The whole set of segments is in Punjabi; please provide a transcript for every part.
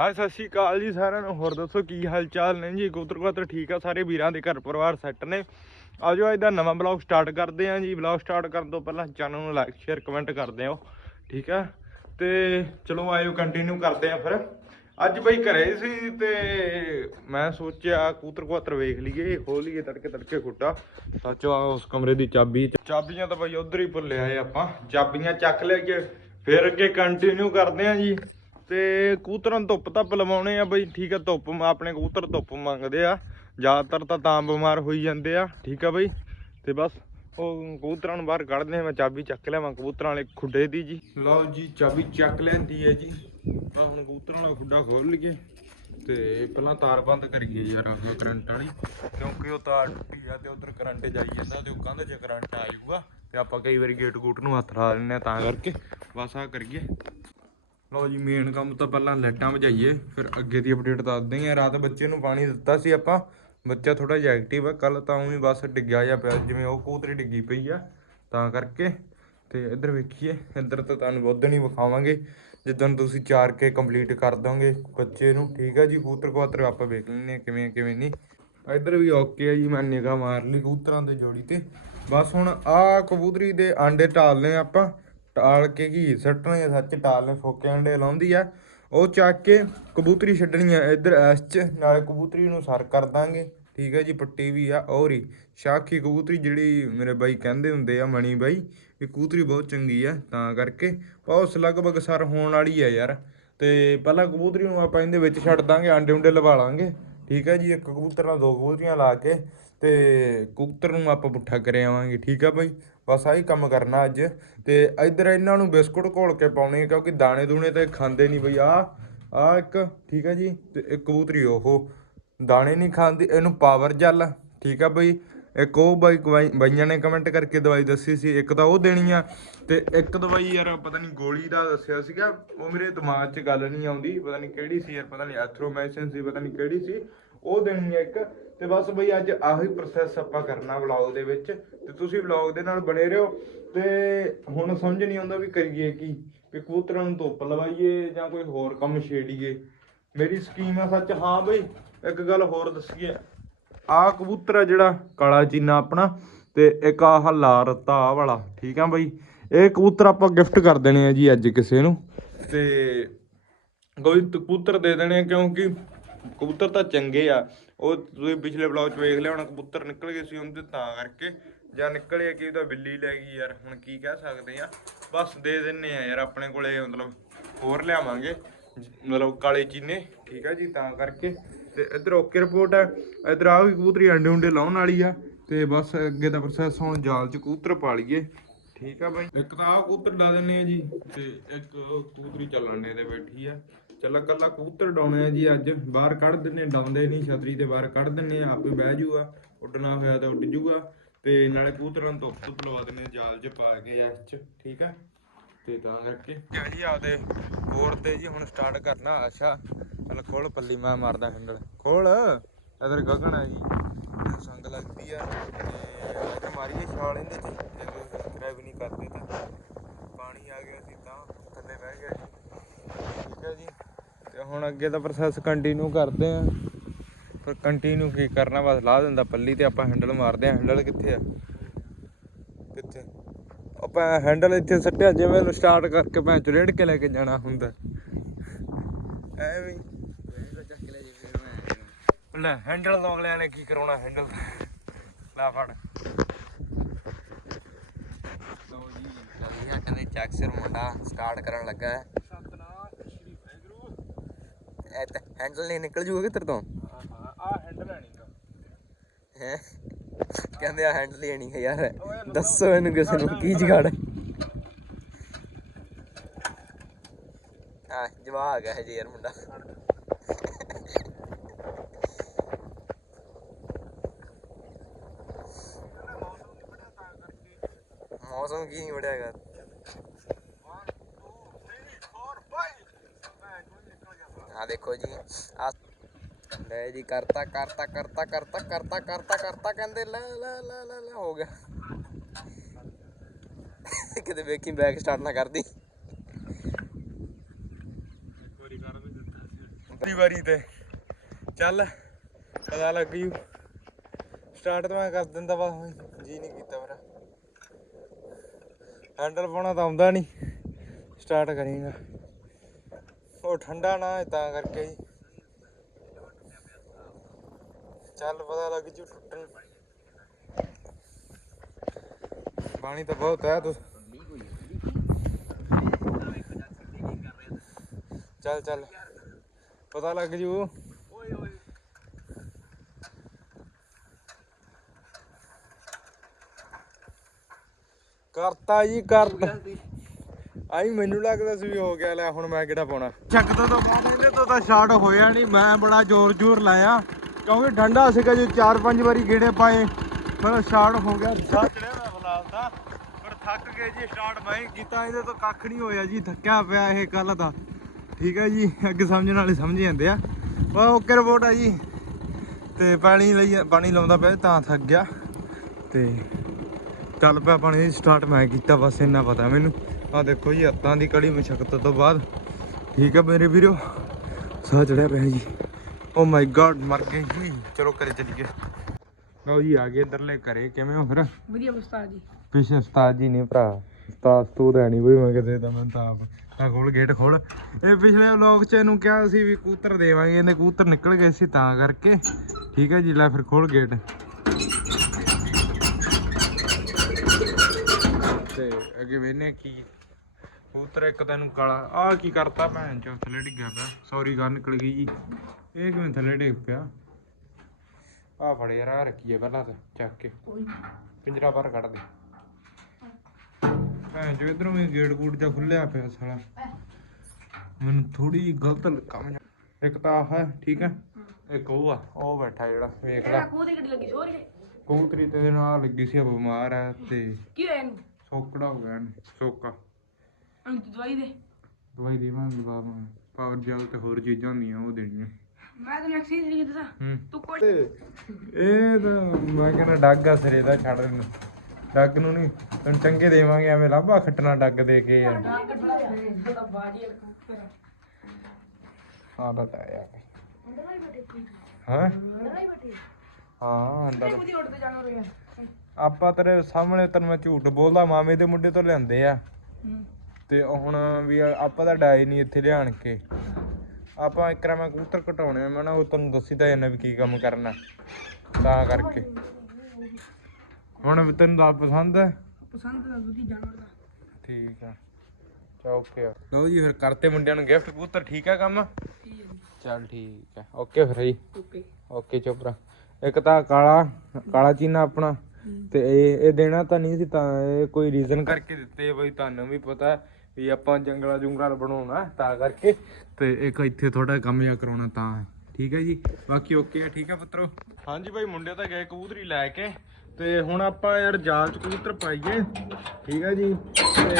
ਹਾਏ ਸਤਿ ਸ਼੍ਰੀ ਅਕਾਲ ਜੀ ਸਾਰਿਆਂ ਨੂੰ। ਹੋਰ ਦੱਸੋ ਕੀ ਹਾਲ ਚਾਲ ਨੇ ਜੀ? ਕਬੂਤਰ ਕਬੂਤਰ ਠੀਕ ਆ, ਸਾਰੇ ਵੀਰਾਂ ਦੇ ਘਰ ਪਰਿਵਾਰ ਸੈੱਟ ਨੇ। ਆਜੋ, ਅੱਜ ਦਾ ਨਵਾਂ ਬਲੌਗ ਸਟਾਰਟ ਕਰਦੇ ਆਂ ਜੀ। ਬਲੌਗ ਸਟਾਰਟ ਕਰਨ ਤੋਂ ਪਹਿਲਾਂ ਚੈਨਲ ਨੂੰ ਲਾਈਕ, ਸ਼ੇਅਰ, ਕਮੈਂਟ ਕਰਦੇ ਆਓ, ਠੀਕ ਆ? ਤੇ ਚਲੋ, ਆਇਓ ਕੰਟੀਨਿਊ ਕਰਦੇ ਆਂ ਫਿਰ। ਅੱਜ ਬਈ ਘਰੇ ਸੀ ਤੇ ਮੈਂ ਸੋਚਿਆ ਕੂਤਰ ਕਬੂਤਰ ਵੇਖ ਲਈਏ ਖੋਲ ਲਈਏ, ਤੜਕੇ ਤੜਕੇ ਖੁੱਟਾ। ਸੱਚੋ ਉਸ ਕਮਰੇ ਦੀ ਚਾਬੀ ਚਾਬੀਆਂ ਤਾਂ ਬਈ ਉਧਰ ਹੀ ਭੁੱਲੇ ਆਏ ਆਪਾਂ। ਚਾਬੀਆਂ ਚੱਕ ਲੈ ਕੇ ਫਿਰ ਅੱਗੇ ਕੰਟੀਨਿਊ ਕਰਦੇ ਆਂ ਜੀ। ਤੇ ਕਬੂਤਰਾਂ ਨੂੰ ਧੁੱਪ ਧੱਪ ਲਵਾਉਣੇ ਆ ਬਈ, ਠੀਕ ਆ, ਧੁੱਪ ਆਪਣੇ ਕਬੂਤਰ ਧੁੱਪ ਮੰਗਦੇ ਆ। ਜ਼ਿਆਦਾਤਰ ਤਾਂ ਤਾਂ ਬਿਮਾਰ ਹੋਈ ਜਾਂਦੇ ਆ, ਠੀਕ ਆ ਬਈ। ਤੇ ਬਸ, ਉਹ ਕਬੂਤਰਾਂ ਨੂੰ ਬਾਹਰ ਕੱਢਦੇ ਆ, ਮੈਂ ਚਾਬੀ ਚੱਕ ਲਿਆਵਾਂ ਕਬੂਤਰਾਂ ਵਾਲੇ ਖੁੱਡੇ ਦੀ ਜੀ। ਲਓ ਜੀ, ਚਾਬੀ ਚੱਕ ਲੈਂਦੀ ਹੈ ਜੀ। ਆ ਹੁਣ ਕਬੂਤਰਾਂ ਵਾਲਾ ਖੁੱਡਾ ਖੋਲ ਲਈਏ। ਤੇ ਪਹਿਲਾਂ ਤਾਰ ਬੰਦ ਕਰੀਏ ਯਾਰ ਉਹ ਕਰੰਟ ਵਾਲੀ। ਕਿਉਂਕਿ ਉਹ ਤਾਰ ਟੁੱਟੀ ਆ ਤੇ ਉਧਰ ਕਰੰਟ ਜਾਈ ਜਾਂਦਾ, ਤੇ ਉਹ ਕੰਧ 'ਚ ਕਰੰਟ ਆ ਜਾਊਗਾ ਤੇ ਆਪਾਂ ਕਈ ਵਾਰੀ ਗੇਟ ਗੂਟ ਨੂੰ ਹੱਥ ਲਾ ਲੈਂਦੇ ਆ ਤਾਂ ਕਰਕੇ। ਬਸ ਆ ਕਰੀਏ। ਲਓ ਜੀ ਮੇਨ ਕੰਮ ਤਾਂ ਪਹਿਲਾਂ ਲਾਈਟਾਂ ਵਜਾਈਏ, ਫਿਰ ਅੱਗੇ ਦੀ ਅਪਡੇਟ ਦੱਸਦੇ ਹਾਂ ਰਾਤ ਬੱਚੇ ਨੂੰ ਪਾਣੀ ਦਿੱਤਾ ਸੀ ਆਪਾਂ, ਬੱਚਾ ਥੋੜਾ ਜਿਹਾ ਐਕਟਿਵ ਆ। ਕੱਲ ਤਾਂ ਉਹੀ ਬਸ ਡਿੱਗਿਆ ਜਾਂ ਪਿਆ, ਜਿਵੇਂ ਉਹ ਕੂਤਰੀ ਡਿੱਗੀ ਪਈ ਆ, ਤਾਂ ਕਰਕੇ। ਤੇ ਇੱਧਰ ਵੇਖੀਏ, ਇੱਧਰ ਤਾਂ ਤੁਹਾਨੂੰ ਬਹੁਤ ਹੀ ਵਿਖਾਵਾਂਗੇ, ਜਿੱਦਾਂ ਤੁਸੀਂ ਚਾਰ ਕੇ ਕੰਪਲੀਟ ਕਰ ਦੋਗੇ ਬੱਚੇ ਨੂੰ। ਠੀਕ ਆ ਜੀ, ਕੂਤਰ ਕਬੂਤਰ ਆਪਾਂ ਵੇਖ ਲੈਣੇ ਕਿਵੇਂ ਕਿਵੇਂ ਨਹੀਂ। ਇੱਧਰ ਵੀ ਓਕੇ ਆ ਜੀ, ਮੈਂ ਨਿਗਾਹ ਮਾਰ ਲਈ ਕਬੂਤਰਾਂ ਦੇ ਜੋੜੀ ਤੇ। ਬਸ ਹੁਣ ਆ ਕਬੂਤਰੀ ਦੇ ਆਂਡੇ ਟਾਲਨੇ ਆਪਾਂ। ਟਾਲ ਕੇ ਕੀ ਸੱਟਣੇ ਆ, ਸੱਚ ਟਾਲਨੇ ਫੋਕੇ ਆਂਡੇ ਲਾਉਂਦੀ ਆ। ਉਹ ਚੱਕ ਕੇ ਕਬੂਤਰੀ ਛੱਡਣੀ ਆ ਇੱਧਰ ਐਸ ਚ ਨਾਲੇ ਕਬੂਤਰੀ ਨੂੰ ਸਰ ਕਰ ਦਾਂਗੇ। ਠੀਕ ਹੈ ਜੀ ਪੱਟੀ ਵੀ ਆ ਔਰੀ ਸ਼ਾਖੀ ਕਬੂਤਰੀ ਜਿਹੜੀ ਮੇਰੇ ਬਾਈ ਕਹਿੰਦੇ ਹੁੰਦੇ ਆ ਮਣੀ ਬਾਈ ਇਹ ਕਬੂਤਰੀ ਬਹੁਤ ਚੰਗੀ ਆ ਤਾਂ ਕਰਕੇ। ਉਸ ਲਗਭਗ ਸਰ ਹੋਣ ਵਾਲੀ ਆ ਯਾਰ। ਤੇ ਪਹਿਲਾਂ ਕਬੂਤਰੀ ਨੂੰ ਆਪਾਂ ਇਹਦੇ ਵਿੱਚ ਛੱਡ ਦਾਂਗੇ ਆਂਡੇ ਉਂਡੇ ਲਵਾ ਲਾਂਗੇ। ਠੀਕ ਹੈ ਜੀ ਇੱਕ ਕਬੂਤਰ ਨਾਲ ਦੋ ਕਬੂਤਰੀਆਂ ਲਾ ਕੇ ਤੇ ਕਬੂਤਰ ਨੂੰ ਆਪਾਂ ਪੁੱਠਾ ਕਰੇ ਆਵਾਂਗੇ, ਠੀਕ ਆ ਬਾਈ? ਬਸ ਆਹੀ ਕੰਮ ਕਰਨਾ ਅੱਜ। ਤੇ ਇੱਧਰ ਇਹਨਾਂ ਨੂੰ ਬਿਸਕੁਟ ਘੋਲ ਕੇ ਪਾਉਣੇ ਆ, ਕਿਉਂਕਿ ਦਾਣੇ ਦੂਣੇ ਤੇ ਖਾਂਦੇ ਨਹੀਂ ਬਈ। ਆ ਆ ਇੱਕ, ਠੀਕ ਆ ਜੀ, ਤੇ ਇੱਕ ਕਬੂਤਰੀ ਉਹ। ਦਾਣੇ ਨਹੀਂ ਖਾਂਦੀ, ਇਹਨੂੰ ਪਾਵਰ ਜਲ, ਠੀਕ ਆ ਬਈ? ਇੱਕ ਉਹ ਬਾਈ ਬਾਈਆਂ ਨੇ ਕਮੈਂਟ ਕਰਕੇ ਦਵਾਈ ਦੱਸੀ ਸੀ, ਇੱਕ ਤਾਂ ਉਹ ਦੇਣੀ ਆ, ਤੇ ਇੱਕ ਦਵਾਈ ਯਾਰ ਪਤਾ ਨਹੀਂ ਗੋਲੀ ਦਾ ਦੱਸਿਆ ਸੀਗਾ, ਉਹ ਮੇਰੇ ਦਿਮਾਗ 'ਚ ਗੱਲ ਨਹੀਂ ਆਉਂਦੀ, ਪਤਾ ਨਹੀਂ ਕਿਹੜੀ ਸੀ ਯਾਰ, ਪਤਾ ਨਹੀਂ ਐਥਰੋਮੈਸਿਨ ਸੀ, ਪਤਾ ਨਹੀਂ ਕਿਹੜੀ ਸੀ, ਉਹ ਦੇਣੀ ਆ ਇੱਕ। ਤੇ ਬਸ ਬਈ ਅੱਜ ਆਹੀ ਪ੍ਰੋਸੈਸ ਆਪਾਂ ਕਰਨਾ ਵਲੌਗ ਦੇ ਵਿੱਚ, ਤੇ ਤੁਸੀਂ ਵਲੌਗ ਦੇ ਨਾਲ ਬਣੇ ਰਹੋ। ਤੇ ਹੁਣ ਸਮਝ ਨਹੀਂ ਆਉਂਦਾ ਵੀ ਕਰੀਏ ਕੀ, ਵੀ ਕਬੂਤਰਾਂ ਨੂੰ ਧੁੱਪ ਲਵਾਈਏ ਜਾਂ ਕੋਈ ਹੋਰ ਕੰਮ ਛੇੜੀਏ। ਮੇਰੀ ਸਕੀਮ ਆ ਸੱਚ, ਹਾਂ ਬਈ, ਇੱਕ ਗੱਲ ਹੋਰ ਦੱਸੀਏ। ਆ ਕਬੂਤਰ ਆ ਜਿਹੜਾ ਕਾਲਾ ਚੀਨਾ ਆਪਣਾ, ਤੇ ਇੱਕ ਆਹ ਲਾਲ ਰਤਾ ਵਾਲਾ, ਠੀਕ ਆ ਬਈ? ਇਹ ਕਬੂਤਰ ਆਪਾਂ ਗਿਫਟ ਕਰ ਦੇਣੇ ਆ ਜੀ ਅੱਜ ਕਿਸੇ ਨੂੰ। ਤੇ ਕੋਈ ਕਬੂਤਰ ਦੇ ਦੇਣੇ ਆ ਕਿਉਂਕਿ ਕਬੂਤਰ ਤਾਂ ਚੰਗੇ ਆ ਉਹ ਤੁਸੀਂ ਪਿਛਲੇ ਵਲੌਗ 'ਚ ਵੇਖ ਲਿਆ, ਹੋਣਾ ਕਬੂਤਰ ਨਿਕਲ ਗਏ ਸੀ ਉਹਦੇ ਤਾਂ ਕਰਕੇ। ਜਾਂ ਨਿਕਲਿਆ ਕਿ ਉਹਦਾ ਬਿੱਲੀ ਲੈ ਗਈ ਯਾਰ, ਹੁਣ ਕੀ ਕਹਿ ਸਕਦੇ ਆ। ਬਸ ਦੇ ਦਿੰਨੇ ਆ ਯਾਰ, ਆਪਣੇ ਕੋਲੇ ਮਤਲਬ ਹੋਰ ਲਿਆਵਾਂਗੇ, ਮਤਲਬ ਕਾਲੇ ਚੀਨੇ, ਠੀਕ ਆ ਜੀ, ਤਾਂ ਕਰਕੇ। ਤੇ ਇੱਧਰ ਓਕੇ ਰਿਪੋਰਟ ਹੈ ਇੱਧਰ ਆ ਵੀ ਕਬੂਤਰੀ ਅੰਡੇ ਉਂਡੇ ਲਾਉਣ ਵਾਲੀ ਆ, ਤੇ ਬਸ ਅੱਗੇ ਦਾ ਪ੍ਰੋਸੈਸ ਹੁਣ, ਜਾਲ 'ਚ ਕਬੂਤਰ ਪਾ ਲਈਏ। ਠੀਕ ਆ ਬਾਈ। ਇੱਕ ਤਾਂ ਆ ਕਬੂਤਰ ਲਾ ਦਿੰਨੇ ਆ ਜੀ, ਤੇ ਇੱਕ ਕਬੂਤਰੀ ਚੱਲਣ ਦੇ ਬੈਠੀ ਆ। ਚੱਲ ਕੱਲਾ ਕਬੂਤਰ ਡਾਉਣੇ ਆ ਜੀ ਅੱਜ। ਬਾਹਰ ਕੱਢ ਦਿੰਨੇ ਡਾਉਂਦੇ ਨਹੀਂ, ਛਤਰੀ ਤੇ ਬਾਹਰ ਕੱਢ ਦਿੰਨੇ ਆਪੇ ਬਹਿ ਜੂਗਾ, ਉੱਡਣਾ ਹੋਇਆ ਤਾਂ ਉੱਡ ਜੂਗਾ। ਤੇ ਨਾਲੇ ਕਬੂਤਰਾਂ ਨੂੰ ਧੁੱਪ ਧੁੱਪ ਲਵਾ ਦਿੰਨੇ ਜਾਲ 'ਚ ਪਾ ਕੇ ਇਸ 'ਚ, ਠੀਕ ਆ ਤੇ ਤਾਂ ਕਰਕੇ। ਕਿਆ ਜੀ, ਆਪਦੇ ਹੋਰ ਤੇ ਜੀ ਹੁਣ ਸਟਾਰਟ ਕਰਨਾ ਆਸ਼ਾ। ਚੱਲ ਖੋਲ ਪੱਲੀ, ਮੈਂ ਮਾਰਦਾ ਹੈਂਡਲ ਖੋਲ, ਇਧਰ ਗਗਨ ਆ ਜੀ। ਇਹਨੂੰ ਸੰਗ ਲੱਗਦੀ ਆ। ਤੇ ਅੱਜ ਮਾਰੀਏ ਛਾਲ ਇਹਦੇ ਚ। ਜੇ ਕੋਈ ਸਬਸਕ੍ਰਾਈਬ ਨਹੀਂ ਕਰਦੇ ਤਾਂ ਪਾਣੀ ਆ ਗਿਆ ਸੀ ਤਾਂ ਥੱਲੇ ਬਹਿ ਗਿਆ ਜੀ ਠੀਕ ਹੈ ਜੀ ਤੇ ਹੁਣ ਅੱਗੇ ਦਾ ਪ੍ਰੋਸੈਸ ਕੰਟੀਨਿਊ ਕਰਦੇ ਆ। ਪਰ ਕੰਟੀਨਿਊ ਕੀ ਕਰਨਾ, ਬਸ ਲਾ ਦਿੰਦਾ ਪੱਲੀ ਤੇ ਆਪਾਂ ਹੈਂਡਲ ਮਾਰਦੇ ਆ। ਹੈਂਡਲ ਕਿੱਥੇ ਆ? ਕਿੱਥੇ? ਆਪਾਂ ਹੈਂਡਲ ਇੱਥੇ ਸੱਟਿਆ, ਜਿਵੇਂ ਇਹਨੂੰ ਸਟਾਰਟ ਕਰਕੇ ਭੈਣ ਚ ਰੇੜ ਕੇ ਲੈ ਕੇ ਜਾਣਾ ਹੁੰਦਾ। ਐਵੇਂ ਹੀ। ਲੈ ਹੈਂਡਲ ਤੋਂ ਅਗਲਿਆਂ ਨੇ ਕੀ ਕਰਾਉਣਾ ਹੈਂਡਲ ਲੈ ਫੜ। ਲਓ ਜੀ ਕਹਿੰਦੇ ਚੱਕ ਸਿਰ ਮੁੰਡਾ ਸਟਾਰਟ ਕਰਨ ਲੱਗਾ ਹੈ। ਹੈਂਡਲ ਨਹੀਂ ਨਿਕਲ ਜੂਗਾ ਕਿੱਧਰ ਤੋਂ। ਆ ਹੈਂਡਲ ਹੈ ਨਹੀਂਗਾ ਹੈ? ਕਹਿੰਦੇ ਆ ਹੈਂਡਲ ਹੀ ਨਹੀਂ ਹੈ ਯਾਰ। ਦੱਸੋ ਇਹਨੂੰ ਕਿਸੇ ਨੂੰ ਕੀ ਜਗਾੜ ਹੈ। ਆ ਜਵਾਗ ਹੈ ਜੀ ਯਾਰ ਮੁੰਡਾ। ਮੌਸਮ ਕੀ ਨਹੀਂ ਵੜਿਆ ਹੈਗਾ ਆ ਦੇਖੋ ਜੀ। ਆ ਲੈ ਜੀ, ਕਰਤਾ ਕਰਤਾ ਕਰਤਾ ਕਰਤਾ ਕਰਤਾ ਕਰਤਾ ਕਰਤਾ ਕਹਿੰਦੇ, ਲੈ ਲੈ ਲੈ ਲੈ ਲੈ, ਹੋ ਗਿਆ। ਕਿਤੇ ਵੇਖੀ ਬੈਕ ਸਟਾਰਟ ਨਾ ਕਰਦੀ। ਦੀ ਵਾਰੀ ਤੇ। ਚੱਲ, ਪਤਾ ਲੱਗ ਜੂ ਸਟਾਰਟ ਤਾਂ ਮੈਂ ਕਰ ਦਿੰਦਾ ਵਾ ਜੀ ਨਹੀਂ ਕੀਤਾ ਮੇਰਾ। ਹੈਂਡਲ ਪਾਉਣਾ ਤਾਂ ਆਉਂਦਾ ਨਹੀਂ। ਸਟਾਰਟ ਕਰੀਂਗਾ। ਉਹ ਠੰਡਾ ਨਾ ਹੋਏ ਤਾਂ ਕਰਕੇ ਜੀ। ਚੱਲ ਪਤਾ ਲੱਗ ਜੂ ਟੁੱਟਣ। ਪਾਣੀ ਤਾਂ ਬਹੁਤ ਹੈ ਤੂੰ ਚੱਲ ਚੱਲ। ਪਤਾ ਲੱਗ ਜੂ। ਕਰਤਾ ਜੀ, ਕਰਤਾ। ਆਈ ਮੈਨੂੰ ਲੱਗਦਾ ਸੀ ਵੀ ਹੋ ਗਿਆ ਲੈ ਹੁਣ ਮੈਂ ਕਿਹੜਾ ਪਾਉਣਾ। ਚੱਕ ਤੋਂ ਤਾਂ ਬਾਅਦ ਇਹਦੇ ਤੋਂ ਤਾਂ ਸ਼ਾਰਟ ਹੋਇਆ ਨਹੀਂ ਮੈਂ ਬੜਾ ਜ਼ੋਰ ਜ਼ੋਰ ਲਾਇਆ। ਕਿਉਂਕਿ ਠੰਡਾ ਸੀਗਾ ਜੋ ਚਾਰ ਪੰਜ ਵਾਰੀ ਗੇੜੇ ਪਾਏ ਪਰ ਸ਼ਾਰਟ ਹੋ ਗਿਆ। ਸਾਹ ਚੜਿਆ ਮੈਂ ਤਾਂ ਪਰ ਥੱਕ ਗਏ ਜੀ ਸਟਾਰਟ ਮੈਂ ਕੀਤਾ ਇਹਦੇ ਤੋਂ ਕੱਖ ਨਹੀਂ ਹੋਇਆ ਜੀ ਥੱਕਿਆ ਪਿਆ ਇਹ ਕੱਲ ਦਾ। ਠੀਕ ਹੈ ਜੀ ਅੱਗੇ ਸਮਝਣ ਵਾਲੇ ਸਮਝ ਜਾਂਦੇ ਆ। ਵਾ ਓਕੇ ਰਿਪੋਰਟ ਆ ਜੀ। ਤੇ ਪਾਣੀ ਲਈ ਪਾਣੀ ਲਾਉਂਦਾ ਪਿਆ ਤਾਂ ਥੱਕ ਗਿਆ। ਤੇ ਚੱਲ ਪਿਆ ਪਾਣੀ ਸਟਾਰਟ ਮੈਂ ਕੀਤਾ ਬਸ ਇੰਨਾ ਪਤਾ ਮੈਨੂੰ। ਆ ਦੇਖੋ ਜੀ ਹੱਥਾਂ ਦੀ ਕੜੀ ਮਸ਼ਕਤ ਤੋਂ ਬਾਅਦ। ਠੀਕ ਹੈ ਮੇਰੇ ਵੀਰੋ? ਸਾਹ ਚੜਿਆ ਪਿਆ ਜੀ। ਓ ਮਾਈ ਗॉड ਮਰ ਗਏ ਜੀ। ਚਲੋ ਘਰੇ ਚੱਲੀਏ। ਲਓ ਜੀ ਆ ਗਏ ਇਧਰਲੇ ਘਰੇ। ਕਿਵੇਂ ਹੋ ਫਿਰ? ਵਧੀਆ ਉਸਤਾਦ ਜੀ। ਪਿਛੇ ਉਸਤਾਦ ਜੀ ਨੇ ਭਰਾ। ਉਸਤਾਦ ਤੂੰ ਨਹੀਂ ਬਈ ਮੈਂ ਕਿਤੇ ਤਾਂ ਮੈਂ ਤਾਂ ਆਪ। ਆ ਖੋਲ ਗੇਟ ਖੋਲ। ਇਹ ਪਿਛਲੇ ਵਲੌਗ ਚ ਇਹਨੂੰ ਕਿਹਾ ਸੀ ਵੀ ਕੂਤਰ ਦੇਵਾਂਗੇ ਇਹਨੇ ਕੂਤਰ ਨਿਕਲ ਗਏ ਸੀ ਤਾਂ ਕਰਕੇ। ਠੀਕ ਹੈ ਜੀ ਲੈ ਫਿਰ ਖੋਲ ਗੇਟ। ਤੇ ਅੱਗੇ ਵੇਨੇ ਕੀ ਕਬੂਤਰ ਇੱਕ ਤੈਨੂੰ ਕਾਲਾ। ਆ ਕੀ ਕਰਤਾ ਭੈਣ ਚੋ ਥੱਲੇ ਡਿੱਗਿਆ ਪਿਆ। ਸੌਰੀ ਗੱਲ ਨਿਕਲ ਗਈ ਜੀ। ਇਹ ਕਿਵੇਂ ਥੱਲੇ ਡਿੱਗ ਪਿਆ? ਆ ਫੜ ਯਾਰ ਆ ਰੱਖੀਏ ਪਹਿਲਾਂ ਤਾਂ ਚੱਕ ਕੇ। ਪਿੰਜਰਾ ਬਾਹਰ ਕੱਢ ਦੇ। ਭੈਣ ਚੋ ਇਧਰੋਂ ਵੀ ਗੇਟ ਗੂਟ ਜਾਂ ਖੁੱਲਿਆ ਪਿਆ ਸਾਲਾ। ਮੈਨੂੰ ਥੋੜੀ ਗਲਤ ਕੰਮ ਇੱਕ ਤਾਂ ਆਹ ਹੈ ਠੀਕ ਹੈ? ਇੱਕ ਉਹ ਆ ਉਹ ਬੈਠਾ ਜਿਹੜਾ ਵੇਖ ਲੈ। ਖੂਹ ਤੇ ਗੱਡੀ ਲੱਗੀ ਸੋਰੀ ਕਬੂਤਰੀ ਤੇ ਨਾਲ ਲੱਗੀ ਸੀ ਬਿਮਾਰ ਆ ਤੇ ਕੀ ਹੋਇਆ ਇਹਨੂੰ? ਸੋਕੜਾ ਹੋ ਗਿਆ ਇਹਨੂੰ, ਸੋਕਾ। ਇਹਨੂੰ ਤੂੰ ਦਵਾਈ ਦੇ। ਦਵਾਈ ਦੇਵਾਂਗੇ ਬਾਬਾ ਪਾਵਰ ਜੈਲ ਤੇ ਹੋਰ ਚੀਜ਼ਾਂ ਹੁੰਦੀਆਂ ਉਹ ਦੇਣੀਆਂ। ਮੈਂ ਤੈਨੂੰ ਐਕਸਰਸਾਈਜ਼ ਦਿੱਤਾ ਹੂੰ। ਤੂੰ ਕੋਈ ਇਹ ਤਾਂ ਮੈਂ ਕਹਿੰਦਾ ਡੱਗ ਆ ਸਿਰੇ ਦਾ ਛੱਡ ਦੇ ਡੱਗ ਨੂੰ ਨਹੀਂ ਤੈਨੂੰ ਚੰਗੇ ਦੇਵਾਂਗੇ ਐਵੇਂ ਲਾਭਾ ਖੱਟਣਾ ਡੱਗ ਦੇ ਕੇ ਯਾਰ। ਹਾਂ ਤਾਂ ਆਇਆ ਅੰਦਰ ਹੀ? ਹਾਂ ਅੰਦਰ। ਉਹਦੀ ਉੱਡਦੇ ਜਾਨਵਰ ਹੋਇਆ ਆਪਾਂ ਤੇਰੇ ਸਾਹਮਣੇ ਤੈਨੂੰ ਮੈਂ ਝੂਠ ਬੋਲਦਾ ਮਾਮੇ ਦੇ ਮੁੰਡੇ ਤੋਂ ਲਿਆਂਦੇ ਆ। ਹੂੰ। ਤੇ ਹੁਣ ਵੀ ਆਪਾਂ ਤਾਂ ਡਾਏ ਨਹੀਂ ਇੱਥੇ ਲਿਆਣ ਕੇ। ਆਪਾਂ ਇੱਕ ਮੈਂ ਕਬੂਤਰ ਘਟਾਉਣੇ ਆ ਮੈਂ ਨਾ ਉਹ ਤੈਨੂੰ ਦੱਸੀ ਤਾਂ ਜਾਂਦਾ ਵੀ ਕੀ ਕੰਮ ਕਰਨਾ। ਤਾਂ ਕਰਕੇ। ਹੁਣ ਵੀ ਤੈਨੂੰ ਦਾ ਪਸੰਦ ਹੈ? ਪਸੰਦ ਦਾ ਦੁੱਧੀ ਜਾਨਵਰ ਦਾ। ਠੀਕ ਆ। ਚਾ ਓਕੇ ਲਓ ਜੀ ਫਿਰ ਕਰਤੇ ਮੁੰਡਿਆਂ ਨੂੰ ਗਿਫਟ ਕਬੂਤਰ ਠੀਕ ਆ ਕੰਮ? ਠੀਕ ਹੈ ਚੱਲ ਠੀਕ ਆ। ਓਕੇ ਫਿਰ ਜੀ। ਓਕੇ ਓਕੇ ਚੋਪਰਾ ਇੱਕ ਤਾਂ ਕਾਲਾ ਕਾਲਾ ਚੀਨਾ ਆਪਣਾ। ਤੇ ਇਹ ਇਹ ਦੇਣਾ ਤਾਂ ਨਹੀਂ ਸੀ ਤਾਂ ਇਹ ਕੋਈ ਰੀਜ਼ਨ ਕਰਕੇ ਦਿੱਤੇ ਬਈ ਤੁਹਾਨੂੰ ਵੀ ਪਤਾ। ਵੀ ਆਪਾਂ ਜੰਗਲਾ ਜੁੰਗਲਾ ਬਣਾਉਣਾ ਤਾਂ ਕਰਕੇ। ਤੇ ਇੱਕ ਇੱਥੇ ਥੋੜਾ ਕੰਮ ਜਿਹਾ ਕਰਾਉਣਾ ਤਾਂ ਠੀਕ ਹੈ ਜੀ? ਬਾਕੀ ਓਕੇ ਆ ਠੀਕ ਹੈ ਪੁੱਤਰੋ? ਹਾਂਜੀ ਭਾਈ ਮੁੰਡੇ ਤਾਂ ਗਏ ਕਬੂਤਰੀ ਲੈ ਕੇ। ਤੇ ਹੁਣ ਆਪਾਂ ਯਾਰ ਜਾਲ ਚ ਕਬੂਤਰ ਪਾਈਏ। ਠੀਕ ਹੈ ਜੀ? ਤੇ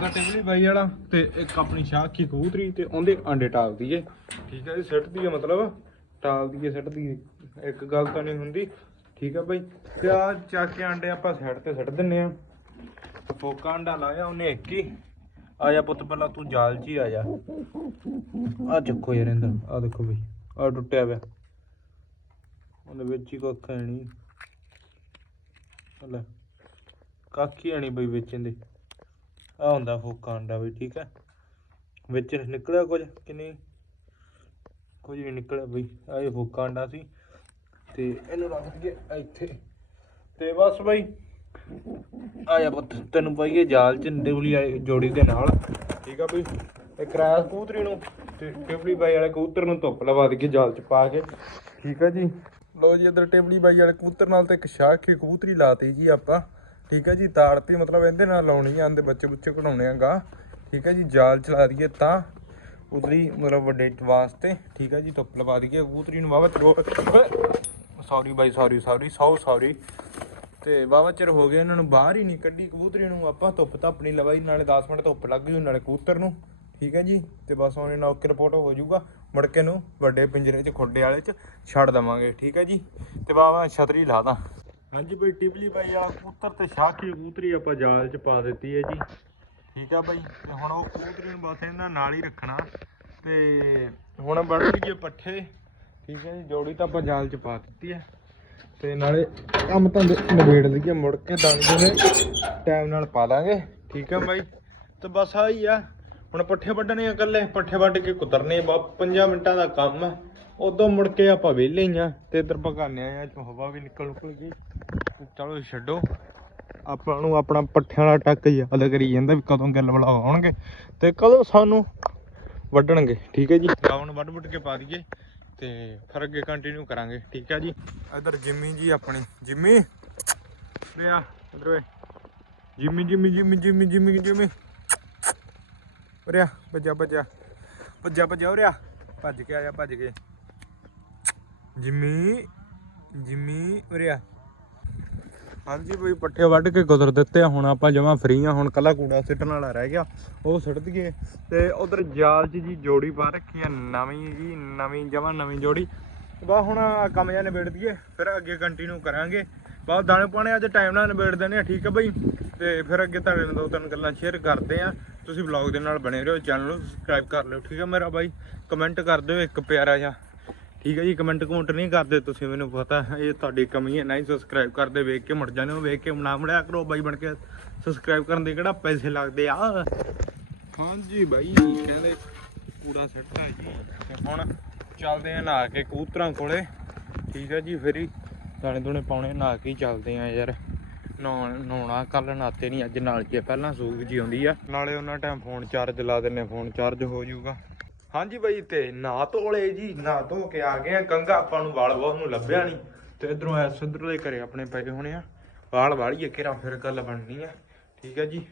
ਦਾ ਟੇਬਲੀ ਬਾਈ ਵਾਲਾ। ਤੇ ਇੱਕ ਆਪਣੀ ਸ਼ਾਖੀ ਕਬੂਤਰੀ ਤੇ ਉਹਦੇ ਆਂਡੇ ਟਾਲ ਦਈਏ। ਠੀਕ ਹੈ ਜੀ? ਸਿੱਟ ਦਈਏ ਮਤਲਬ। ਟਾਲ ਦਈਏ, ਸਿੱਟ ਦਈਏ। ਇੱਕ ਗੱਲ ਤਾਂ ਨਹੀਂ ਹੁੰਦੀ। ਠੀਕ ਹੈ ਬਾਈ? ਤੇ ਆ ਚੱਕ ਕੇ ਆਂਡੇ ਆਪਾਂ ਸਾਈਡ ਤੇ ਸਿੱਟ ਦਿੰਨੇ ਆ। ਫੋਕਾ ਆਂਡਾ ਲਾਇਆ ਉਹਨੇ ਇੱਕ ਹੀ। ਆ ਜਾ ਪੁੱਤ, ਪਹਿਲਾਂ ਤੂੰ ਜਾਲ 'ਚ ਹੀ ਆ ਜਾ। ਆ ਚੱਕੋ ਯਾਰ ਇਹਦਾ ਆ ਦੇਖੋ ਬਈ ਆ ਟੁੱਟਿਆ ਪਿਆ। ਉਹਦੇ ਵਿੱਚ ਹੀ ਕੱਖ ਹੈ ਨਹੀਂ ਲੈ, ਕੱਖ ਹੀ ਨਹੀਂ ਬਈ ਵਿੱਚ ਇਹਦੇ ਆ ਹੁੰਦਾ ਫੋਕਾ ਆਂਡਾ ਬਈ, ਠੀਕ ਹੈ? ਵਿੱਚ ਨਿਕਲਿਆ ਕੁਝ ਕਿ ਨਹੀਂ? ਕੁਝ ਨਹੀਂ ਨਿਕਲਿਆ ਬਈ ਆ ਇਹ ਫੋਕਾ ਆਂਡਾ ਸੀ। ਤੇ ਇਹਨੂੰ ਰੱਖ ਦਈਏ ਇੱਥੇ। ਤੇ ਬਸ ਬਈ ਆ ਜਾ ਪੁੱਤ ਤੈਨੂੰ ਪਾਈਏ ਜਾਲ ਚ ਡਿਬਲੀ ਵਾਲੀ ਜੋੜੀ ਦੇ ਨਾਲ। ਠੀਕ ਆ ਬਈ, ਇਹ ਕਰਾਇਆ ਕਬੂਤਰੀ ਨੂੰ ਤੇ ਟਿਬਲੀ ਬਾਈ ਵਾਲੇ ਕਬੂਤਰ ਨੂੰ ਧੁੱਪ ਲਵਾ ਦਈਏ ਜਾਲ ਚ ਪਾ ਕੇ। ਠੀਕ ਆ ਜੀ। ਲੋ ਜੀ, ਇਧਰ ਟਿਬਲੀ ਬਾਈ ਵਾਲੇ ਕਬੂਤਰ ਨਾਲ ਤੇ ਇੱਕ ਸ਼ਾਖੀ ਕਬੂਤਰੀ ਲਾਤੀ ਜੀ ਆਪਾਂ। ਠੀਕ ਆ ਜੀ ਤਾੜਤੀ ਮਤਲਬ ਇਹਦੇ ਨਾਲ ਲਾਉਣੀ ਆ ਆਂਦੇ ਬੱਚੇ ਬੁੱਚੇ ਕਢਾਉਣੇ ਆਗਾ। ਠੀਕ ਆ ਜੀ, ਜਾਲ ਚਲਾ ਦਈਏ ਤਾਂ ਉਧਰੀ ਮਤਲਬ ਵੱਡੇ ਵਾਸਤੇ। ਠੀਕ ਆ ਜੀ, ਧੁੱਪ ਲਵਾ ਦਈਏ ਕਬੂਤਰੀ ਨੂੰ ਵਾਵਾ ਚਲੋ। ਸੌਰੀ ਬਾਈ ਸੌਰੀ ਸੌਰੀ ਸੌ ਸੌਰੀ ਤੇ ਵਾਵਾ ਚਿਰ ਹੋ ਗਿਆ ਇਹਨਾਂ ਨੂੰ ਬਾਹਰ ਹੀ ਨਹੀਂ ਕੱਢੀ ਕਬੂਤਰੀ ਨੂੰ। ਆਪਾਂ ਧੁੱਪ ਤਾਂ ਆਪਣੀ ਲਵਾਈ, ਨਾਲੇ 10 ਮਿੰਟ ਧੁੱਪ ਲੱਗ ਜੂ ਨਾਲੇ ਕਬੂਤਰ ਨੂੰ। ਠੀਕ ਹੈ ਜੀ? ਤੇ ਬਸ ਹੁਣ ਇਹਨਾਂ ਓਕੇ ਰਿਪੋਰਟ ਹੋ ਜਾਊਗਾ। ਮੜਕੇ ਨੂੰ ਵੱਡੇ ਪਿੰਜਰੇ 'ਚ, ਖੁੱਡੇ ਵਾਲੇ 'ਚ ਛੱਡ ਦਵਾਂਗੇ। ਠੀਕ ਹੈ ਜੀ? ਤੇ ਬਾਵਾ ਛਤਰੀ ਲਾ ਦਾਂ। ਹਾਂਜੀ ਬਈ ਟਿਬਲੀ ਬਾਈ ਆ ਕਬੂਤਰ ਤੇ ਸ਼ਾਖੀ ਕਬੂਤਰੀ ਆਪਾਂ ਜਾਲ 'ਚ ਪਾ ਦਿੱਤੀ ਹੈ ਜੀ। ਠੀਕ ਆ ਬਾਈ? ਤੇ ਹੁਣ ਉਹ ਕਬੂਤਰੀ ਨੂੰ ਬਸ ਇਹਨਾਂ ਨਾਲ ਹੀ ਰੱਖਣਾ। ਤੇ ਹੁਣ ਬਣ ਗਏ ਪੱਠੇ। ਠੀਕ ਹੈ ਜੀ? ਜੋੜੀ ਤਾਂ ਆਪਾਂ ਜਾਲ ਚ ਪਾ ਦਿੱਤੀ ਹੈ। ਤੇ ਨਾਲੇ ਕੰਮ ਧੰਦੇ ਨਿਬੇੜ ਲਈਏ ਮੁੜ ਕੇ ਦਾਣੇ ਨੇ ਟਾਈਮ ਨਾਲ ਪਾ ਦਾਂਗੇ ਠੀਕ ਹੈ ਬਾਈ? ਤੇ ਬਸ ਆਹੀ ਆ। ਹੁਣ ਪੱਠੇ ਵੱਢਣੇ ਆ ਇਕੱਲੇ। ਪੱਠੇ ਵੱਢ ਕੇ ਕੁਤਰਨੇ ਆ। 5 ਮਿੰਟਾਂ ਦਾ ਕੰਮ ਹੈ ਉਦੋਂ ਮੁੜ ਕੇ ਆਪਾਂ ਵਿਹਲੇ ਹੀ ਆ। ਤੇ ਇੱਧਰ ਪਕਾਨੇ ਆ। ਚੋਂ ਹਵਾ ਵੀ ਨਿਕਲ ਨਿਕਲ ਗਈ। ਤੇ ਚਲੋ ਛੱਡੋ। ਆਪਾਂ ਨੂੰ ਆਪਣਾ ਪੱਠਿਆਂ ਵਾਲਾ ਟੱਕ ਯਾਦ ਕਰੀ ਜਾਂਦਾ ਵੀ ਕਦੋਂ ਗੱਲ ਬਲਾ ਆਉਣਗੇ। ਤੇ ਕਦੋਂ ਸਾਨੂੰ ਵੱਢਣਗੇ। ਠੀਕ ਹੈ ਜੀ? ਗਾਉਣ ਵੱਢ ਵੱਢ ਕੇ ਪਾ ਦਈਏ। ਤੇ ਫਿਰ ਅੱਗੇ ਕੰਟੀਨਿਊ ਕਰਾਂਗੇ, ਠੀਕ ਆ ਜੀ? ਇਧਰ ਜਿੰਮੀ ਜੀ ਆਪਣੀ, ਜਿੰਮੀ? ਰਿਆ ਇਧਰ ਵੇ Jimmy Jimmy Jimmy Jimmy Jimmy Jimmy. Riya ਭੱਜਾ ਭੱਜਾ। ਭੱਜਾ ਭੱਜਾ ਉਰਿਆ ਭੱਜ ਕੇ ਆਇਆ ਭੱਜ ਕੇ। ਜਿੰਮੀ ਜਿੰਮੀ ਉਰਿਆ ਹਾਂਜੀ ਬਈ, ਪੱਠੇ ਵੱਢ ਕੇ ਗੁਜ਼ਰ ਦਿੱਤੇ ਆ, ਹੁਣ ਆਪਾਂ ਜਮਾ ਫਰੀ ਆ, ਹੁਣ ਕੱਲਾ ਕੂੜਾ ਸਿੱਟਣ ਵਾਲਾ ਰਹਿ ਗਿਆ, ਉਹ ਸਿੱਟ ਦਈਏ। ਤੇ ਉਧਰ ਜਾਲ 'ਚ ਜੀ ਜੋੜੀ ਪਾ ਰੱਖੀ ਆ, ਨਵੀਂ ਜੀ, ਨਵੀਂ ਜਮਾ ਨਵੀਂ ਜੋੜੀ। ਬਾ, ਹੁਣ ਕੰਮ ਜਾਂ ਨਿਬੇੜ ਦਈਏ, ਫਿਰ ਅੱਗੇ ਕੰਟੀਨਿਊ ਕਰਾਂਗੇ। ਬਾ, ਦਾਣੇ ਪਾਣੇ ਅੱਜ ਟਾਈਮ ਨਾਲ ਨਿਬੇੜ ਦੇਣੇ ਆ, ਠੀਕ ਆ ਬਈ? ਤੇ ਫਿਰ ਅੱਗੇ ਤੁਹਾਡੇ ਨਾਲ ਦੋ ਤਿੰਨ ਗੱਲਾਂ ਸ਼ੇਅਰ ਕਰਦੇ ਆ। ਤੁਸੀਂ ਵਲੌਗ ਦੇ ਨਾਲ ਬਣੇ ਰਹੋ ਚੈਨਲ ਨੂੰ ਸਬਸਕ੍ਰਾਈਬ ਕਰ ਲਿਓ, ਠੀਕ ਆ ਮੇਰਾ ਬਾਈ? ਕਮੈਂਟ ਕਰ ਦਿਓ ਇੱਕ ਪਿਆਰਾ ਜਿਹਾ। ਠੀਕ ਹੈ ਜੀ ਕਮੈਂਟ ਕਮੈਂਟ ਨਹੀਂ ਕਰਦੇ ਤੁਸੀਂ ਮੈਨੂੰ ਪਤਾ ਇਹ ਤੁਹਾਡੀ ਕਮੀ ਹੈ ਨਹੀਂ ਸਬਸਕ੍ਰਾਈਬ ਕਰਦੇ ਵੇਖ ਕੇ ਮੁੜ ਜਾਂਦੇ ਹੋ ਵੇਖ ਕੇ ਨਾ ਮੁੜਿਆ ਕਰੋ ਬਾਈ ਬਣ ਕੇ ਸਬਸਕ੍ਰਾਈਬ ਕਰਨ ਦੇ ਕਿਹੜਾ ਪੈਸੇ ਲੱਗਦੇ ਆ? ਹਾਂਜੀ ਬਾਈ ਕਹਿੰਦੇ ਕੂੜਾ ਸੱਟਾ ਜੀ। ਤੇ ਹੁਣ ਚੱਲਦੇ ਆ ਨਹਾ ਕੇ ਕਬੂਤਰਾਂ ਕੋਲੇ ਠੀਕ ਹੈ ਜੀ ਫਿਰ ਹੀ ਦਾਣੇ ਦੂਣੇ ਪਾਉਣੇ ਨਹਾ ਕੇ ਚੱਲਦੇ ਆ ਯਾਰ। ਨਹਾਉਣ ਕੱਲ ਨਾਤੇ ਨਹੀਂ ਅੱਜ ਨਾਲ ਕੀ ਪਹਿਲਾਂ ਸੂਗ ਜੀ ਆਉਂਦੀ ਆ। ਨਾਲੇ ਉਹਨਾਂ ਟਾਈਮ ਫੋਨ ਚਾਰਜ ਲਾ ਦਿੰਨੇ ਫੋਨ ਚਾਰਜ ਹੋ ਜਾਊਗਾ। ਹਾਂਜੀ ਬਾਈ, ਤੇ ਨਾ ਧੋਲੇ ਜੀ, ਨਾ ਧੋ ਕੇ ਆ ਗਏ ਆ। ਕੰਗਾ ਆਪਾਂ ਨੂੰ ਵਾਲ ਬਹੁਤ ਨੂੰ ਲੱਭਿਆ ਨਹੀਂ। ਤੇ ਇਧਰੋਂ ਐ ਸਿੱਧਰਲੇ ਘਰੇ ਆਪਣੇ ਪਏ ਹੋਣੇ ਆ। ਵਾਲ ਵਾਲੀਏ ਕਿਰਾ ਫਿਰ ਗੱਲ ਬਣਨੀ ਆ। ਠੀਕ ਹੈ ਜੀ।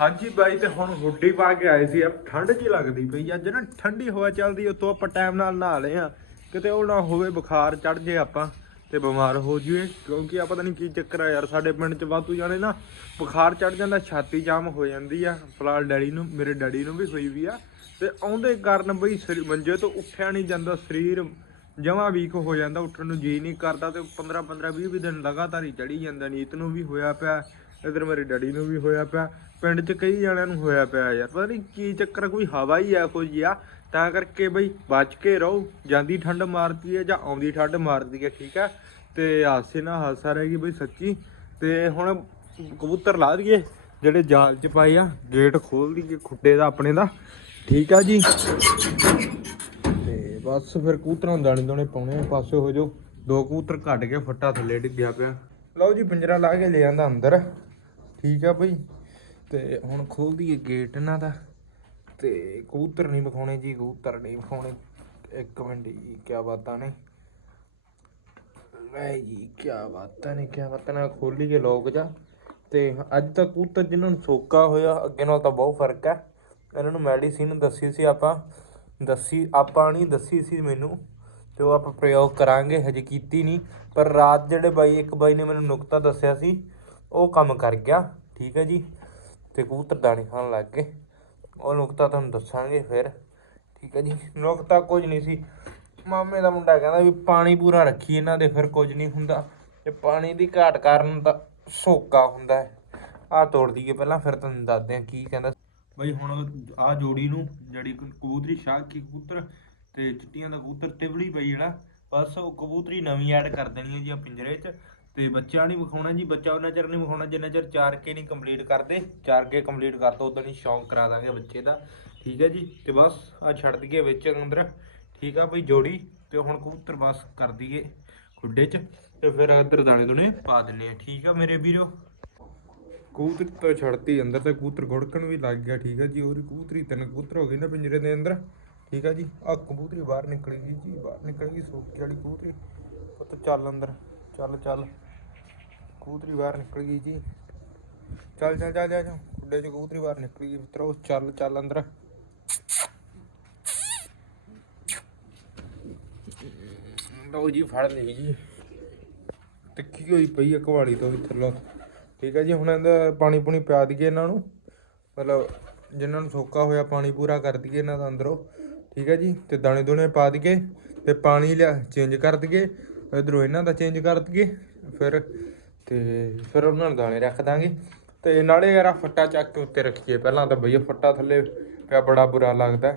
ਹਾਂਜੀ ਬਾਈ, ਤੇ ਹੁਣ ਹੁੱਡੀ ਪਾ ਕੇ ਆਏ ਸੀ। ਆ ਠੰਡ ਜੀ ਲੱਗਦੀ ਪਈ ਅੱਜ ਨਾ ਠੰਡੀ ਹਵਾ ਚੱਲਦੀ ਉਤੋਂ ਆਪਾਂ ਟਾਈਮ ਨਾਲ ਨਹਾ ਲਏ ਆ। ਕਿਤੇ ਉਹ ਨਾ ਹੋਵੇ, ਬੁਖਾਰ ਚੜ ਜੇ ਆਪਾਂ ਤੇ ਬਿਮਾਰ ਹੋ ਜੂਏ ਕਿਉਂਕਿ ਆ ਪਤਾ ਨਹੀਂ ਕੀ ਚੱਕਰ ਆ ਯਾਰ, ਸਾਡੇ ਪਿੰਡ ਚ ਵਾਧੂ ਜਾਣੇ ਨਾ ਬੁਖਾਰ ਚੜ ਜਾਂਦਾ, ਛਾਤੀ ਜਾਮ ਹੋ ਜਾਂਦੀ ਆ। ਫਿਲਹਾਲ ਡੈਡੀ ਨੂੰ, ਮੇਰੇ ਡੈਡੀ ਨੂੰ ਵੀ ਹੋਈ ਵੀ ਆ। ਤੇ ਆਉਂਦੇ ਕਾਰਨ ਬਈ ਸਰੀ- ਮੰਜੇ ਤੋਂ ਉੱਠਿਆ ਨਹੀਂ ਜਾਂਦਾ, ਸਰੀਰ ਜਮਾ ਵੀਕ ਹੋ ਜਾਂਦਾ, ਉੱਠਣ ਨੂੰ ਜੀ ਨਹੀਂ ਕਰਦਾ ਤੇ 15 15 20 20 ਦਿਨ ਲਗਾਤਾਰ ਹੀ ਚੜੀ ਜਾਂਦਾ। ਨੀਤ ਨੂੰ ਵੀ ਹੋਇਆ ਪਿਆ, ਇਧਰ ਮੇਰੇ ਡੈਡੀ ਨੂੰ ਵੀ ਹੋਇਆ ਪਿਆ, ਪਿੰਡ 'ਚ ਕਈ ਜਣਿਆਂ ਨੂੰ ਹੋਇਆ ਪਿਆ ਯਾਰ, ਪਤਾ ਨਹੀਂ ਕੀ ਚੱਕਰ ਕੋਈ ਹਵਾ ਹੀ ਆ, ਕੋਈ ਆ, ਤਾਂ ਕਰਕੇ ਬਈ ਬਚ ਕੇ ਰਹੋ, ਜਾਂਦੀ ਠੰਡ ਮਾਰਦੀ ਹੈ ਜਾਂ ਆਉਂਦੀ ਠੰਡ ਮਾਰਦੀ ਹੈ, ਠੀਕ ਹੈ? ਤੇ ਹਾਸੇ ਨਾਲ ਹਾਸਾ ਰਹੇਗੀ ਬਈ ਸੱਚੀ, ਤੇ ਹੁਣ ਕਬੂਤਰ ਲਾ ਦਈਏ, ਜਿਹੜੇ ਜਾਲ 'ਚ ਪਾਏ ਆ, ਗੇਟ ਖੋਲ ਦਈਏ, ਖੁੱਟੇ ਦਾ ਆਪਣੇ ਦਾ ਠੀਕ ਆ ਜੀ? ਤੇ ਬਸ ਫਿਰ ਕੂਤਰਾਂ ਦਾਣੇ ਦੋਣੇ ਪਾਉਣੇ ਆ, ਪਾਸੇ ਹੋ ਜਾਓ। ਦੋ ਕੂਤਰ ਘੱਟ ਕੇ ਫੱਟਾ ਥੱਲੇ ਡਿੱਗਿਆ ਪਿਆ। ਲਓ ਜੀ, ਪਿੰਜਰਾ ਲਾ ਕੇ ਲੈ ਆਂਦਾ ਅੰਦਰ। ਠੀਕ ਆ ਬਈ। ਤੇ ਹੁਣ ਖੋਲ ਦਈਏ ਗੇਟ ਇਹਨਾਂ ਦਾ। ਤੇ ਕਬੂਤਰ ਨਹੀਂ ਵਿਖਾਉਣੇ ਜੀ ਕਬੂਤਰ ਨਹੀਂ ਵਿਖਾਉਣੇ। ਇੱਕ ਮਿੰਟ ਜੀ ਕੀ ਬਾਤਾਂ ਨੇ? ਲੈ ਜੀ ਕੀ ਬਾਤਾਂ ਨੇ ਕੀ ਬਾਤਾਂ ਨੇ? ਖੋਲੀਏ ਲੋਕ ਜਾ। ਤੇ ਅੱਜ ਤੱਕ ਕਬੂਤਰ ਜਿਨ੍ਹਾਂ ਨੂੰ ਸੋਕਾ ਹੋਇਆ, ਅੱਗੇ ਨਾਲ ਤਾਂ ਬਹੁਤ ਫ਼ਰਕ ਹੈ। ਇਹਨਾਂ ਨੂੰ ਮੈਡੀਸਿਨ ਦੱਸੀ ਸੀ ਆਪਾਂ, ਦੱਸੀ, ਆਪਾਂ ਨਹੀਂ ਦੱਸੀ ਸੀ ਮੈਨੂੰ, ਤੇ ਉਹ ਆਪਾਂ ਪ੍ਰਯੋਗ ਕਰਾਂਗੇ, ਹਜੇ ਕੀਤੀ ਨਹੀਂ, ਪਰ ਰਾਤ ਜਿਹੜੇ ਬਾਈ, ਇੱਕ ਬਾਈ ਨੇ ਮੈਨੂੰ ਨੁਕਤਾ ਦੱਸਿਆ ਸੀ, ਉਹ ਕੰਮ ਕਰ ਗਿਆ, ਠੀਕ ਹੈ ਜੀ, ਤੇ ਕਬੂਤਰ ਦਾਣੇ ਖਾਣ ਲੱਗ ਗਏ, ਉਹ ਨੁਕਤਾ ਤੁਹਾਨੂੰ ਦੱਸਾਂਗੇ ਫਿਰ, ਠੀਕ ਹੈ ਜੀ, ਨੁਕਤਾ ਕੁਝ ਨਹੀਂ ਸੀ, ਮਾਮੇ ਦਾ ਮੁੰਡਾ ਕਹਿੰਦਾ ਵੀ ਪਾਣੀ ਪੂਰਾ ਰੱਖੀ ਇਹਨਾਂ ਦੇ, ਫਿਰ ਕੁਝ ਨਹੀਂ ਹੁੰਦਾ, ਤੇ ਪਾਣੀ ਦੀ ਘਾਟ ਕਾਰਨ ਤਾਂ ਸੋਕਾ ਹੁੰਦਾ ਹੈ, ਆਹ ਤੋੜ ਦਈਏ ਪਹਿਲਾਂ, ਫਿਰ ਤੁਹਾਨੂੰ ਦੱਸਦੇ ਆ ਕੀ ਕਹਿੰਦਾ ਬਈ ਹੁਣ ਆ ਜੋੜੀ ਨੂੰ, ਜਿਹੜੀ ਕਬੂਤਰੀ ਸ਼ਾਹ ਕਬੂਤਰ ਤੇ ਚਿੱਟੀਆਂ ਦਾ ਕਬੂਤਰ ਟਿਬੜੀ ਪਈ ਜਿਹੜਾ, ਬਸ ਉਹ ਕਬੂਤਰੀ ਨਵੀਂ ਐਡ ਕਰ ਦੇਣੀ ਹੈ ਜੀ ਆ ਪਿੰਜਰੇ 'ਚ। ਤੇ ਬੱਚਾ ਨਹੀਂ ਵਿਖਾਉਣਾ ਜੀ, ਬੱਚਾ ਉਹਨਾਂ ਚਿਰ ਨਹੀਂ ਵਿਖਾਉਣਾ, ਜਿੰਨਾ ਚਿਰ ਚਾਰ ਕੇ ਨਹੀਂ ਕੰਪਲੀਟ ਕਰਦੇ, ਚਾਰ ਕੇ ਕੰਪਲੀਟ ਕਰ ਦੋ ਉਦੋਂ ਹੀ ਸ਼ੌਂਕ ਕਰਾ ਦਾਂਗੇ ਬੱਚੇ ਦਾ। ਠੀਕ ਹੈ ਜੀ, ਤੇ ਬਸ ਆ ਛੱਡ ਦਈਏ ਵਿੱਚ ਅੰਦਰ। ਠੀਕ ਆ ਬਈ ਜੋੜੀ, ਤੇ ਹੁਣ ਕਬੂਤਰ ਬਸ ਕਰ ਦਈਏ ਖੁੱਡੇ 'ਚ, ਤੇ ਫਿਰ ਇੱਧਰ ਦਾਣੇ ਦੁਣੇ ਪਾ ਦਿੰਨੇ ਆ ਠੀਕ ਆ ਮੇਰੇ ਵੀਰੋ? ਕਬੂਤਰ ਤਾਂ ਛੱਡਤੀ ਅੰਦਰ ਤੇ ਕਬੂਤਰ ਘੁੜਕਣ ਵੀ ਲੱਗ ਗਿਆ, ਠੀਕ ਆ ਜੀ, ਹੋਰ ਕਬੂਤਰੀ ਤਿੰਨ ਕਬੂਤਰ ਹੋ ਗਏ ਨਾ ਪਿੰਜਰੇ ਦੇ ਅੰਦਰ, ਠੀਕ ਹੈ ਜੀ ਆ ਕਬੂਤਰੀ ਬਾਹਰ ਨਿਕਲ ਗਈ ਜੀ, ਬਾਹਰ ਨਿਕਲ ਗਈ ਸੋਕੀ ਵਾਲੀ ਕਬੂਤਰੀ, ਪੁੱਤ ਚੱਲ ਅੰਦਰ, ਚੱਲ ਚੱਲ ਕਬੂਤਰੀ ਬਾਹਰ ਨਿਕਲ ਗਈ ਜੀ, ਚੱਲ ਚੱਲ ਚੱਲ ਜਾ ਖੁੱਡੇ ਚ ਕਬੂਤਰੀ ਬਾਹਰ ਨਿਕਲ ਗਈ ਮਿੱਤਰੋ ਚੱਲ ਚੱਲ ਅੰਦਰ। ਲਓ ਜੀ, ਫੜ ਲਈ ਜੀ। ਤਿੱਖੀ ਹੋਈ ਪਈ ਆ ਕਵਾੜੀ ਤੋਂ ਵੀ ਥੱਲੋਂ ਠੀਕ ਹੈ ਜੀ, ਹੁਣ ਇਹਦਾ ਪਾਣੀ ਪੂਣੀ ਪਿਆ ਦਈਏ ਇਹਨਾਂ ਨੂੰ। ਮਤਲਬ ਜਿਨ੍ਹਾਂ ਨੂੰ ਸੋਕਾ ਹੋਇਆ ਪਾਣੀ ਪੂਰਾ ਕਰ ਦਈਏ ਇਹਨਾਂ ਦਾ ਅੰਦਰੋਂ। ਠੀਕ ਹੈ ਜੀ, ਤੇ ਦਾਣੇ ਦੂਣੇ ਪਾ ਦਈਏ, ਤੇ ਪਾਣੀ ਲਿਆ ਚੇਂਜ ਕਰ ਦਈਏ, ਇਧਰੋਂ ਇਹਨਾਂ ਦਾ ਚੇਂਜ ਕਰ ਦਈਏ, ਫਿਰ ਤੇ ਫਿਰ ਉਹਨਾਂ ਨੂੰ ਦਾਣੇ ਰੱਖ ਦਾਂਗੇ। ਤੇ ਨਾਲੇ ਯਾਰ ਫੱਟਾ ਚੱਕ ਕੇ ਉੱਤੇ ਰੱਖੀਏ, ਪਹਿਲਾਂ ਤਾਂ ਬਈ ਫੱਟਾ ਥੱਲੇ ਪਿਆ ਬੜਾ ਬੁਰਾ ਲੱਗਦਾ।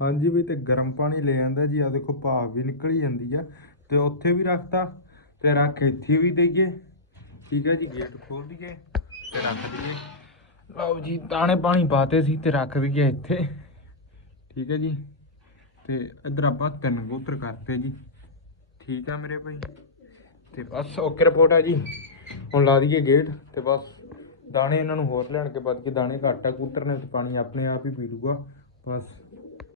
ਹਾਂਜੀ ਵੀ ਤੇ ਗਰਮ ਪਾਣੀ ਲੈ ਜਾਂਦਾ ਜੀ ਆ ਦੇਖੋ ਭਾਫ ਵੀ ਨਿਕਲੀ ਜਾਂਦੀ ਆ, ਤੇ ਉੱਥੇ ਵੀ ਰੱਖਤਾ, ਤੇ ਰੱਖ ਇੱਥੇ ਵੀ ਦੇਈਏ। ਠੀਕ ਹੈ ਜੀ ਗੇਟ ਖੋਲ ਦਈਏ ਤੇ ਰੱਖ ਦਈਏ। ਲਓ ਜੀ ਦਾਣੇ ਪਾਣੀ ਪਾਤੇ ਸੀ ਤੇ ਰੱਖ ਵੀ ਗਿਆ ਇੱਥੇ। ਠੀਕ ਹੈ ਜੀ ਤੇ ਇਧਰ ਆਪਾਂ ਤਿੰਨ ਕਬੂਤਰ ਕਰਤੇ ਜੀ। ਠੀਕ ਆ ਮੇਰੇ ਭਾਈ? ਤੇ ਬਸ ਓਕੇ ਰਿਪੋਰਟ ਆ ਜੀ। ਹੁਣ ਲਾ ਦਈਏ ਗੇਟ ਤੇ ਬਸ ਦਾਣੇ ਇਹਨਾਂ ਨੂੰ ਹੋਰ ਲੈਣ ਕੇ ਬਾਅਦ ਕਿ ਦਾਣੇ ਘੱਟ ਆ ਕਬੂਤਰ ਨੇ ਤੇ ਪਾਣੀ ਆਪਣੇ ਆਪ ਹੀ ਪੀ ਲੂਗਾ ਬਸ